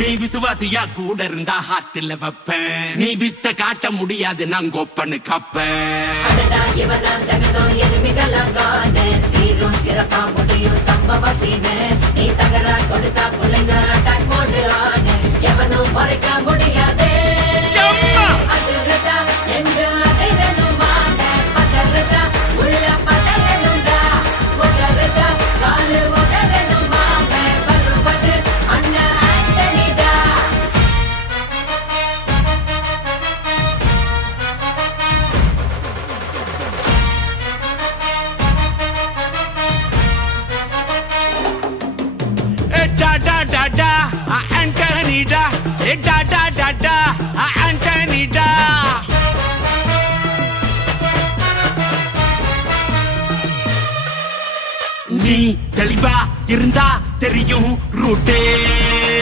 நீ விசுவாசியா கூட இருந்தா ஹார்ட்ல வைப்பேன். நீ வித்த காட்ட முடியாது நான் கோப்பன்னு கப்பேன். சிறப்பா முடியும் சம்பவ சீனு. நீ தகரா கொடுத்தா பிள்ளைங்க அட்டாக் மோடு ஆனு. எவனும் மறைக்க முடியாதே. அதிருதா நெஞ்சு அதிரணுமாங்க. பதறுதா உள்ள பதறணுண்டா. உதறுதா காலு உதறணுமாங்க. வருவது அண்ணன் ஆண்டனிடா. Da da da da, Antonida. Da da da da, Antonida. நீ தெளிவா இருந்தா தெரியும் ரூட்டே.